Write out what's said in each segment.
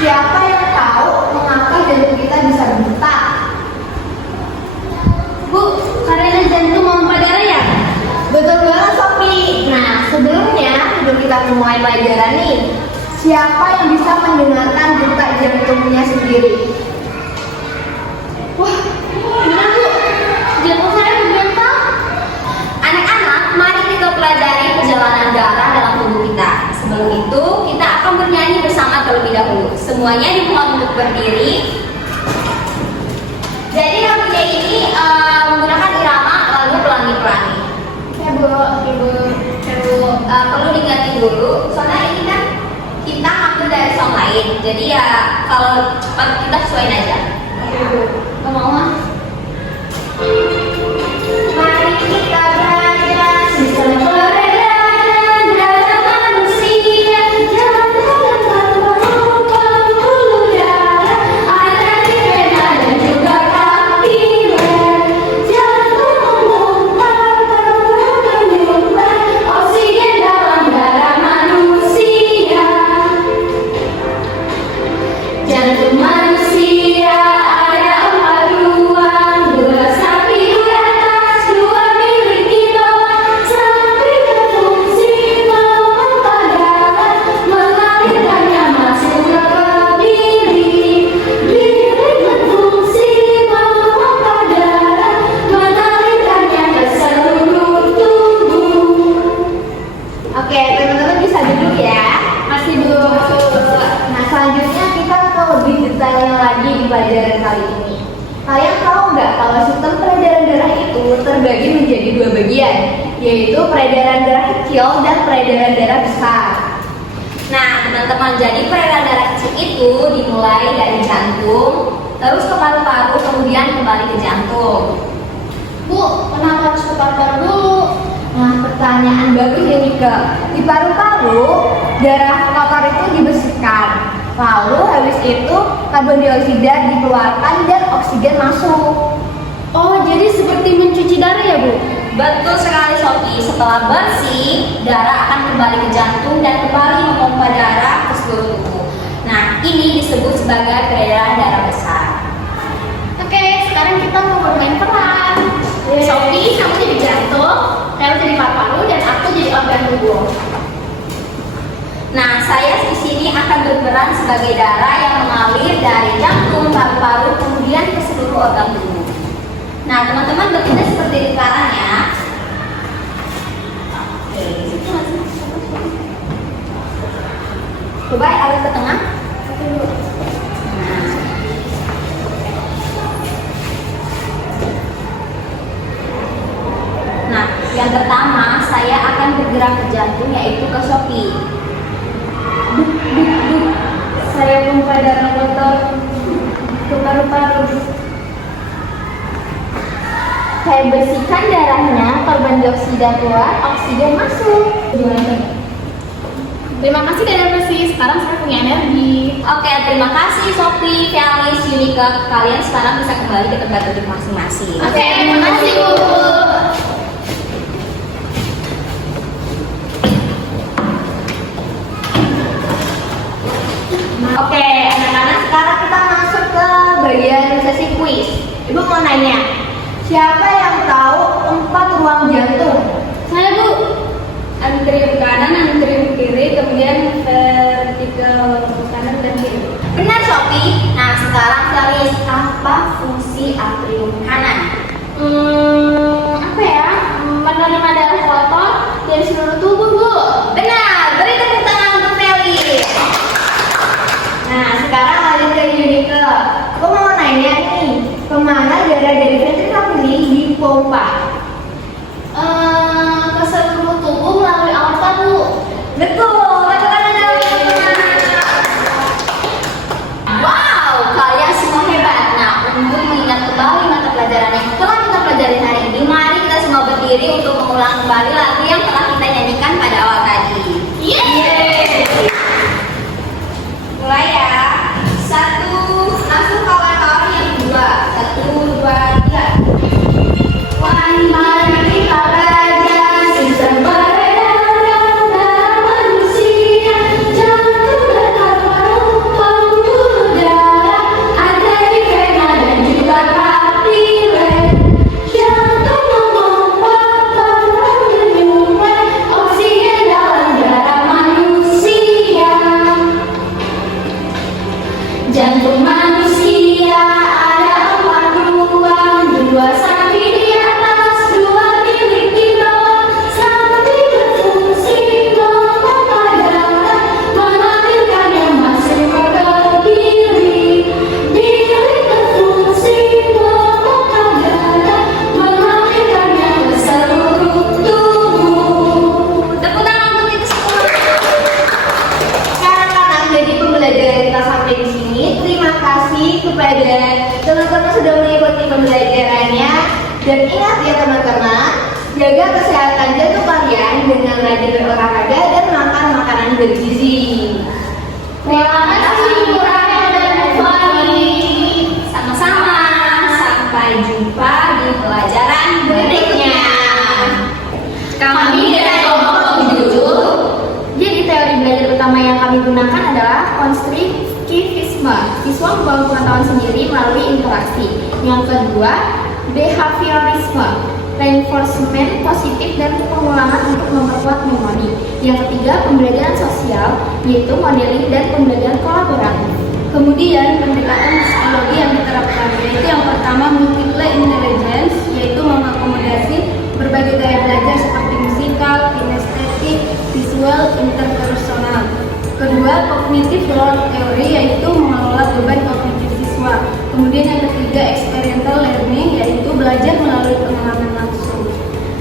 Siapa yang tahu mengapa jantung kita bisa berdetak? Bu, karena jantung memompa darah ya? Betul banget, Sofi. Nah, sebelumnya sebelum kita mulai pelajaran nih, siapa yang bisa mendengarkan detak jantungnya sendiri? Wah, gimana Bu? Jantung saya berdetak. Anak-anak, mari kita pelajari perjalanan darah dalam tubuh kita. Sebelum itu, kita akan bernyanyi bersama terlebih dahulu. Semuanya dibuat untuk berdiri. Jadi lagunya ini menggunakan irama lagu pelangi-pelangi. Ibu. Perlu diingatkan dulu, soalnya ini kan kita ambil dari song lain. Jadi ya kalau cepat kita sesuaiin aja. Gak mau ah. Mari kita belajar sistem peredaran darah manusia. Jalan-jalan tanpa pembuluh darah, ada di vena dan juga kapiler. Jantung memompa, menyumbang oksigen dalam darah manusia. Jantung manusia ada 4 ruang, 2 sapi di atas, 2 miliki bawah. Sapi berfungsi memompa darah, mengalirkannya masuk ke diri. Diri berfungsi memompa darah, mengalirkannya ke seluruh tubuh. Oke, teman-teman bisa duduk ya. Masih Bu. Nah, selanjutnya kita ke lebih detailnya lagi di pelajaran kali ini. Kalian tahu nggak kalau sistem peredaran darah itu terbagi menjadi 2 bagian, yaitu peredaran darah kecil dan peredaran darah besar. Nah, teman-teman, jadi peredaran darah kecil itu dimulai dari jantung, terus ke paru-paru, kemudian kembali ke jantung. Bu, kenapa harus ke paru-paru dulu? Nah, pertanyaan bagus ya Nika. Di paru-paru, darah kotor itu dibersihkan. Lalu habis itu karbon dioksida dikeluarkan dan oksigen masuk. Oh, jadi seperti mencuci darah ya Bu? Betul sekali Sofi, setelah bersih, darah akan kembali ke jantung dan kembali memompa darah ke seluruh tubuh. Nah, ini disebut sebagai peredaran darah besar. Oke, sekarang kita mau bermain peran. Sophie, kamu jadi jantung, kamu jadi paru-paru, dan aku jadi organ tubuh. Nah, saya di sini akan berperan sebagai darah yang mengalir dari jantung, paru-paru, kemudian ke seluruh organ tubuh. Nah, teman-teman bekerja seperti lingkaran ya. Oke, coba arah ke tengah. Nah, yang pertama saya akan bergerak ke jantung, yaitu ke Sophie. Saya pompa darah kotor ke paru-paru. Saya bersihkan darahnya, karbon dioksida keluar, oksigen masuk. Terima kasih Dada Persis, sekarang saya punya energi. Oke, terima kasih Sophie, Felis, Yunika. Kalian sekarang bisa kembali ke tempat duduk masing-masing. Oke, terima kasih Bu. Oke, anak-anak, sekarang kita masuk ke bagian sesi kuis. Ibu mau nanya, siapa yang tahu 4 ruang jantung? Saya Bu. Antrium kanan, antrium kiri, kemudian vertikal kanan dan kiri. Benar Sophie. Nah, sekarang Felis, apa fungsi atrium kanan? Apa ya? Menerima darah kotor dari seluruh tubuh Bu. Benar, beri tepuk tangan untuk Felis. Nah, sekarang lanjut ke Yunika. Aku mau nanya nih, kemana darah dari vena memompa? Ke seluruh tubuh melalui aorta, Bu. Betul, katakan ada. Wow, kalian semua hebat. Nah, untuk mengingat kembali mata pelajaran yang telah kita pelajari hari ini, mari kita semua berdiri untuk mengulang kembali lagu yang telah kita nyanyikan pada awal tadi. Yeay! Mulai ya. 1, langsung kawan-kawan yang kedua. 1, 2, 3. Mari kita belajar sistem peredaran darah manusia, jantung dan paru-paru, pembuluh darah, arteri, vena dan juga kapilere. Jantung memompa, paru menyuplai oksigen dalam darah manusia. Jantung manusia ada 4 ruang, 2 samping di atas, 2 titik di bawah. Samping berfungsi memompa darah, mengalirkannya masuk ke diri. Bilik berfungsi memompa darah, mengalirkannya ke seluruh tubuh. Tepuk tangan untuk itu semua. Sekarang karena jadi pembelajaran kita sampai di sini, terima kasih kepada teman-teman sudah mengikuti pembelajarannya. Dan ingat ya teman-teman, jaga kesehatan jantung kalian dengan rajin berolahraga dan makan makanan bergizi. Terima kasih, Bu Rahel dan Bu Fani. Sama-sama. Sampai jumpa di pelajaran berikutnya. Kami dari kelompok 7. Jadi teori belajar utama yang kami gunakan adalah konstruktivisme. Siswa membangun pengetahuan sendiri melalui interaksi. Yang kedua, behaviorisme, reinforcement positif dan pengulangan untuk memperkuat memori. Yang ketiga, pembelajaran sosial, yaitu modeling dan pembelajaran kolaboratif. Kemudian pendekatan psikologi yang diterapkan yaitu yang pertama multiple intelligence, yaitu mengakomodasi berbagai gaya belajar seperti musikal, kinestetik, visual, interpersonal. Kedua, cognitive load theory, yaitu mengelola beban kognitif siswa. Kemudian yang ketiga, experiential learning, yaitu belajar melalui pengalaman langsung.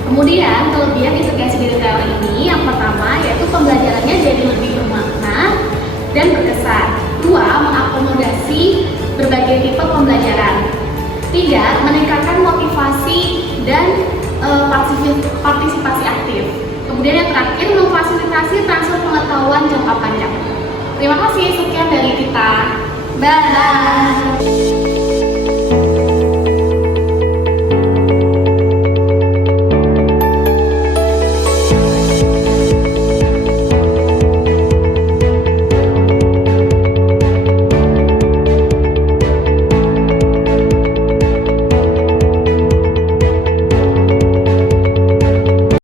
Kemudian kelebihan integrasi diri teori ini, yang pertama yaitu pembelajarannya jadi lebih bermakna dan berkesan. 2, mengakomodasi berbagai tipe pembelajaran. 3, meningkatkan motivasi dan partisipasi aktif. Kemudian yang terakhir, memfasilitasi transfer pengetahuan jangka panjang. Terima kasih, sekian dari kita. Bye.